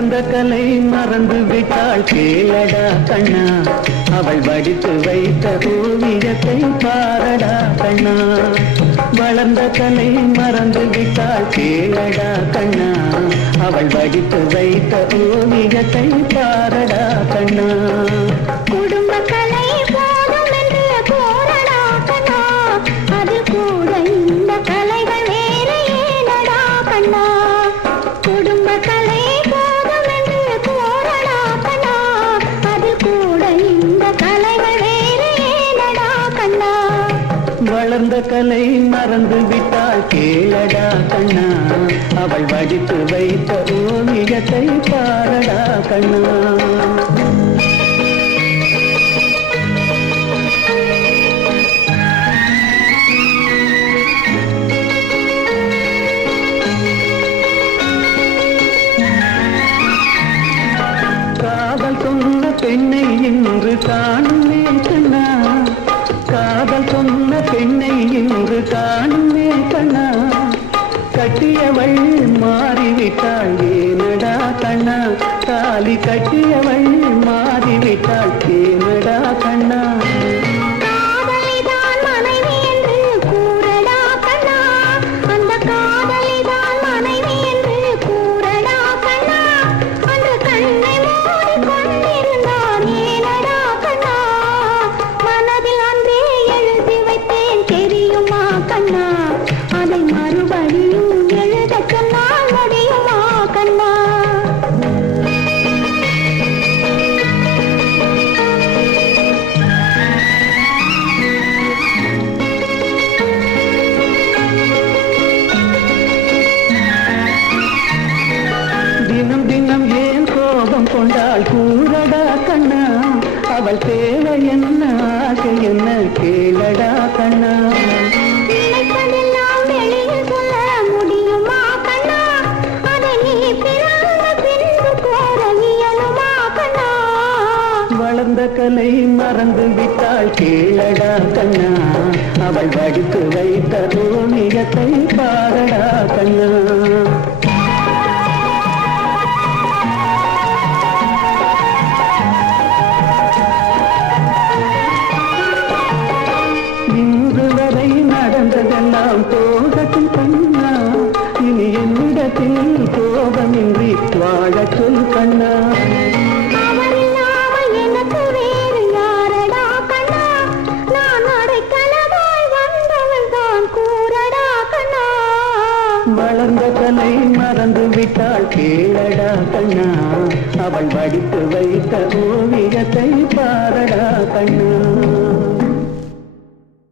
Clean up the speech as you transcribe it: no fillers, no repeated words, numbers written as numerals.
வளர்ந்த கலை மறந்து விட்டாள் கேளடா கண்ணா, அவள் வடித்து வைத்த ஓவியத்தை பாரடா கண்ணா. வளர்ந்த கலை மறந்து விட்டாள் கேளடா கண்ணா, அவள் வடித்து வைத்த ஓவியத்தை பாரடா கண்ணா. குடும்ப கலை போதும் என்று போரடா கண்ணா, அதில் கூட இந்த கலைகள் வேறு ஏனடா கண்ணா. குடும்ப கலை போதும் என்று போரடா கண்ணா, அதில் கூட இந்த கலைகள் வேறு ஏனடா கண்ணா. வளர்ந்த கலை மறந்து விட்டாள் கேளடா கண்ணா, அவள் வடித்து வைத்த ஓவியத்தை பாரடா கண்ணா. காதல் சொன்ன பெண்ணை இன்று காணுமே கண்ணா, காதல் சொன்ன பெண்ணை இன்று காணுமே கண்ணா. கட்டியவள் மாறிவிட்டாள் ஏனடா கண்ணா, தாலி கட்டியவள் மாறிவிட்டாள் ஏனடா கண்ணா. காதலிதான் மனைவி என்று கூறடா கண்ணா, அந்த காதலிதான் மனைவி என்று கூறடா கண்ணா. அன்று கண்ணை மூடிக்கொண்டிருந்தான் ஏனடா கண்ணா, மனதில் அன்றே எழுதி வைத்தேன் தெரியுமா கண்ணா, அதை மறுபடியும் எழுதச் சொன்னால் முடியுமா கண்ணா. தினம் தினம் ஏன் கோபம் கொண்டாள் கூறடா கண்ணா, அவள் தேவை என்ன ஆசை என்ன கேளடா கண்ணா. நினைப்பதெல்லாம் வெளியில் சொல்ல முடியுமா கண்ணா, அதை நீ பிறந்த பின்பு கோர இயலுமா கண்ணா. வளர்ந்த கலை மறந்து விட்டாள் கேளடா கண்ணா, அவள் வடித்து வைத்த ஓவியத்தை பாரடா கண்ணா. இன்று வரை நடந்ததெல்லாம் போகட்டும் கண்ணா, இனி என்னிடத்தில் கோபமின்றி வாழச் சொல் கண்ணா. அவர் இல்லாமல் எனக்கு வேறு யாரடா கண்ணா, நான் அடைக்கலமாய் வந்தவள் தான் கூறடா கண்ணா. வளர்ந்த கலை மறந்து விட்டாள் கேளடா கண்ணா, அவள் வடித்து வைத்த ஓவியத்தை